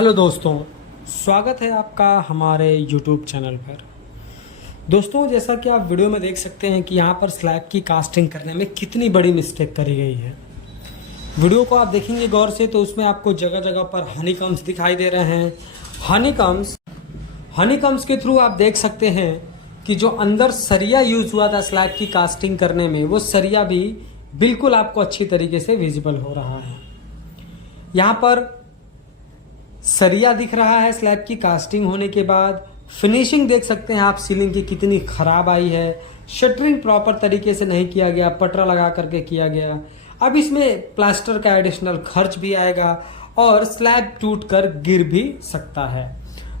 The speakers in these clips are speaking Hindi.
हेलो दोस्तों, स्वागत है आपका हमारे YouTube चैनल पर। दोस्तों, जैसा कि आप वीडियो में देख सकते हैं कि यहाँ पर स्लैब की कास्टिंग करने में कितनी बड़ी मिस्टेक करी गई है। वीडियो को आप देखेंगे गौर से तो उसमें आपको जगह जगह पर हनीकम्स दिखाई दे रहे हैं। हनीकम्स के थ्रू आप देख सकते हैं कि जो अंदर सरिया यूज हुआ था स्लैब की कास्टिंग करने में, वो सरिया भी बिल्कुल आपको अच्छी तरीके से विजिबल हो रहा है। यहाँ पर सरिया दिख रहा है स्लैब की कास्टिंग होने के बाद। फिनिशिंग देख सकते हैं आप सीलिंग की कितनी खराब आई है। शटरिंग प्रॉपर तरीके से नहीं किया गया, पटरा लगा करके किया गया। अब इसमें प्लास्टर का एडिशनल खर्च भी आएगा और स्लैब टूट कर गिर भी सकता है।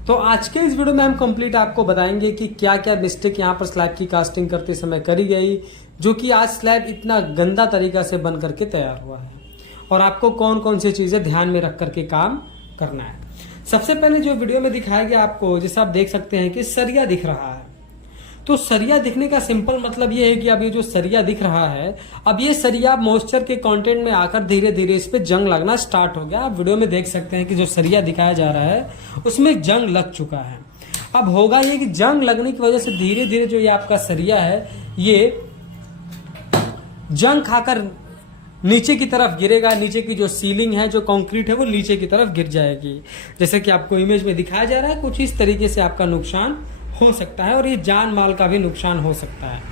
तो आज के इस वीडियो में हम कंप्लीट आपको बताएंगे कि क्या क्या मिस्टेक यहाँ पर स्लैब की कास्टिंग करते समय करी गई, जो कि आज स्लैब इतना गंदा तरीका से बन करके तैयार हुआ है, और आपको कौन कौन सी चीजें ध्यान में रख करके काम करना है। सबसे पहले जो वीडियो में दिखाया गया आपको, जैसा आप देख सकते हैं कि सरिया दिख रहा है। तो सरिया दिखने का सिंपल मतलब ये है कि अब ये जो सरिया दिख रहा है, अब ये सरिया मॉइस्चर के कंटेंट में आकर धीरे धीरे इस पे जंग लगना स्टार्ट हो गया। आप वीडियो में देख सकते हैं कि जो सरिया दिखाया जा रहा है उसमें जंग लग चुका है। अब होगा ये कि जंग लगने की वजह से धीरे धीरे जो ये आपका सरिया है ये जंग खाकर नीचे की तरफ गिरेगा। नीचे की जो सीलिंग है, जो कंक्रीट है, वो नीचे की तरफ गिर जाएगी। जैसे कि आपको इमेज में दिखाया जा रहा है, कुछ इस तरीके से आपका नुकसान हो सकता है और ये जान माल का भी नुकसान हो सकता है।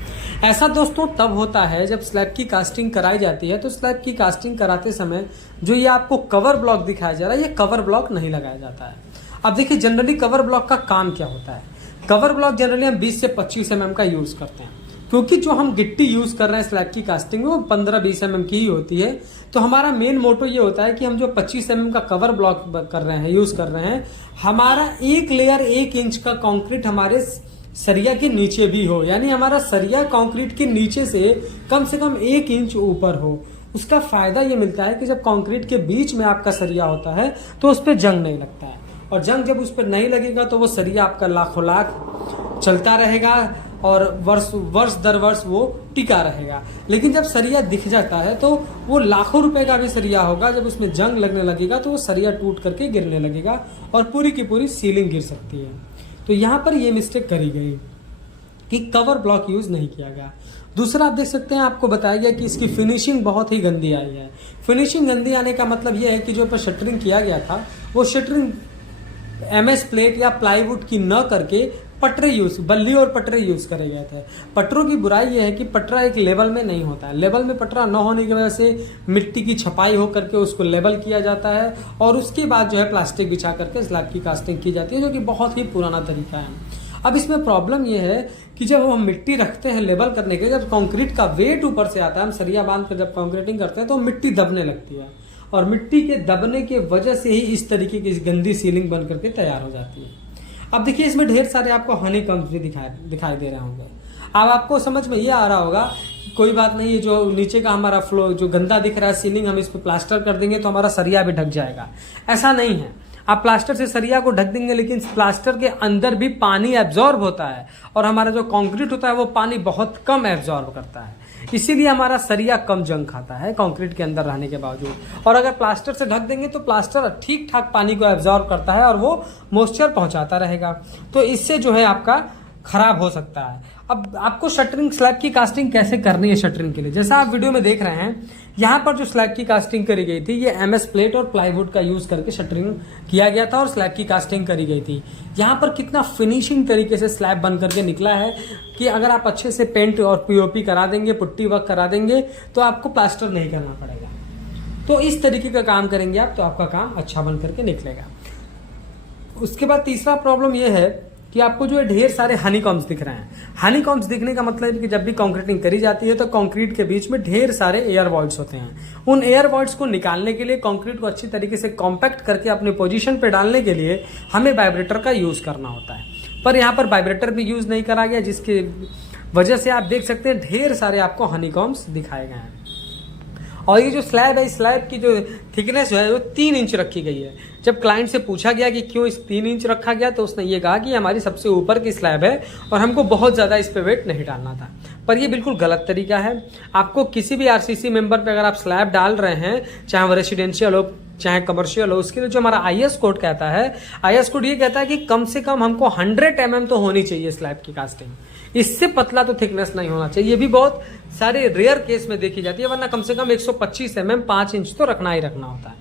ऐसा दोस्तों तब होता है जब स्लैब की कास्टिंग कराई जाती है। तो स्लैब की कास्टिंग कराते समय जो ये आपको कवर ब्लॉक दिखाया जा रहा है, ये कवर ब्लॉक नहीं लगाया जाता है। अब देखिए, जनरली कवर ब्लॉक का काम क्या होता है। कवर ब्लॉक जनरली हम 20 से 25 mm का यूज करते हैं, क्योंकि जो हम गिट्टी यूज कर रहे हैं स्लैब की कास्टिंग में वो 15-20 mm की ही होती है। तो हमारा मेन मोटो ये होता है कि हम जो 25 mm का कवर ब्लॉक कर रहे हैं, यूज कर रहे हैं, हमारा एक लेयर 1 इंच का कंक्रीट हमारे सरिया के नीचे भी हो, यानी हमारा सरिया कंक्रीट के नीचे से कम 1 इंच ऊपर हो। उसका फायदा ये मिलता है कि जब कंक्रीट के बीच में आपका सरिया होता है तो उस पर जंग नहीं लगता है, और जंग जब उस पर नहीं लगेगा तो वो सरिया आपका लाखों लाख चलता रहेगा और वर्ष दर वर्ष वो टिका रहेगा। लेकिन जब सरिया दिख जाता है तो वो लाखों रुपए का भी सरिया होगा, जब उसमें जंग लगने लगेगा तो वो सरिया टूट करके गिरने लगेगा और पूरी की पूरी सीलिंग गिर सकती है। तो यहाँ पर ये मिस्टेक करी गई कि कवर ब्लॉक यूज नहीं किया गया। दूसरा आप देख सकते हैं, आपको बताया गया कि इसकी फिनिशिंग बहुत ही गंदी आई है। फिनिशिंग गंदी आने का मतलब ये है कि जो पर शटरिंग किया गया था वो शटरिंग MS प्लेट या प्लाईवुड की न करके पटरे बल्ली और पटरे यूज करे गए थे। पटरों की बुराई यह है कि पटरा एक लेवल में नहीं होता है। लेवल में पटरा न होने की वजह से मिट्टी की छपाई हो करके उसको लेवल किया जाता है और उसके बाद जो है प्लास्टिक बिछा करके स्लैब की कास्टिंग की जाती है, जो कि बहुत ही पुराना तरीका है। अब इसमें प्रॉब्लम यह है कि जब हम मिट्टी रखते हैं लेवल करने के, जब कंक्रीट का वेट ऊपर से आता है, हम सरिया बांध कर जब कंक्रीटिंग करते हैं तो मिट्टी दबने लगती है, और मिट्टी के दबने की वजह से ही इस तरीके की गंदी सीलिंग बन करके तैयार हो जाती है। अब देखिए, इसमें ढेर सारे आपको हनीकम्स भी दिखाई दे रहे होंगे। अब आपको समझ में ये आ रहा होगा कि कोई बात नहीं, ये जो नीचे का हमारा फ्लो जो गंदा दिख रहा है सीलिंग, हम इस पर प्लास्टर कर देंगे तो हमारा सरिया भी ढक जाएगा। ऐसा नहीं है। आप प्लास्टर से सरिया को ढक देंगे, लेकिन प्लास्टर के अंदर भी पानी एब्जॉर्ब होता है और हमारा जो कंक्रीट होता है वो पानी बहुत कम एब्जॉर्ब करता है। इसीलिए हमारा सरिया कम जंग खाता है कंक्रीट के अंदर रहने के बावजूद। और अगर प्लास्टर से ढक देंगे तो प्लास्टर ठीक ठाक पानी को एब्जॉर्ब करता है और वो मॉइस्चर पहुंचाता रहेगा, तो इससे जो है आपका खराब हो सकता है। अब आपको शटरिंग स्लैब की कास्टिंग कैसे करनी है शटरिंग के लिए, जैसा आप वीडियो में देख रहे हैं, यहाँ पर जो स्लैब की कास्टिंग करी गई थी ये MS प्लेट और प्लाईवुड का यूज करके शटरिंग किया गया था और स्लैब की कास्टिंग करी गई थी। यहाँ पर कितना फिनिशिंग तरीके से स्लैब बन करके निकला है कि अगर आप अच्छे से पेंट और POP करा देंगे, पुट्टी वर्क करा देंगे, तो आपको प्लास्टर नहीं करना पड़ेगा। तो इस तरीके का काम करेंगे आप तो आपका काम अच्छा बन करके निकलेगा। उसके बाद तीसरा प्रॉब्लम यह है कि आपको जो है ढेर सारे हनीकॉम्स दिख रहे हैं। हनीकॉम्स दिखने का मतलब है कि जब भी कंक्रीटिंग करी जाती है तो कंक्रीट के बीच में ढेर सारे एयर वॉइड्स होते हैं। उन एयर वॉइड्स को निकालने के लिए, कंक्रीट को अच्छी तरीके से कॉम्पैक्ट करके अपने पोजीशन पे डालने के लिए हमें वाइब्रेटर का यूज करना होता है, पर यहाँ पर वाइब्रेटर भी यूज नहीं करा गया, जिसकी वजह से आप देख सकते हैं ढेर सारे आपको हनीकॉम्स दिखाए गए हैं। और ये जो स्लैब है, इस स्लैब की जो थिकनेस है वो 3 इंच रखी गई है। जब क्लाइंट से पूछा गया कि क्यों इस 3 इंच रखा गया, तो उसने ये कहा कि हमारी सबसे ऊपर की स्लैब है और हमको बहुत ज़्यादा इस पे वेट नहीं डालना था। पर ये बिल्कुल गलत तरीका है। आपको किसी भी RCC मेंबर पे अगर आप स्लैब डाल रहे हैं, चाहे वो रेसिडेंशियल हो, चाहे कमर्शियल हो, उसके लिए जो हमारा IS कोड कहता है, IS कोड ये कहता है कि कम से कम हमको 100 mm तो होनी चाहिए स्लैब की कास्टिंग, इससे पतला तो थिकनेस नहीं होना चाहिए। ये भी बहुत सारे रेयर केस में देखी जाती है, वरना कम से कम 125 mm 5 इंच तो रखना ही रखना होता है।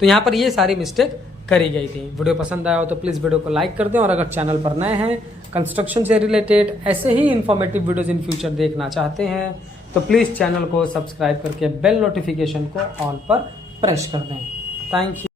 तो यहाँ पर ये सारी मिस्टेक करी गई थी। वीडियो पसंद आया हो तो प्लीज़ वीडियो को लाइक कर दें, और अगर चैनल पर नए हैं, कंस्ट्रक्शन से रिलेटेड ऐसे ही इन्फॉर्मेटिव वीडियोज़ इन फ्यूचर देखना चाहते हैं तो प्लीज़ चैनल को सब्सक्राइब करके बेल नोटिफिकेशन को ऑल पर प्रेस कर दें। Thank you.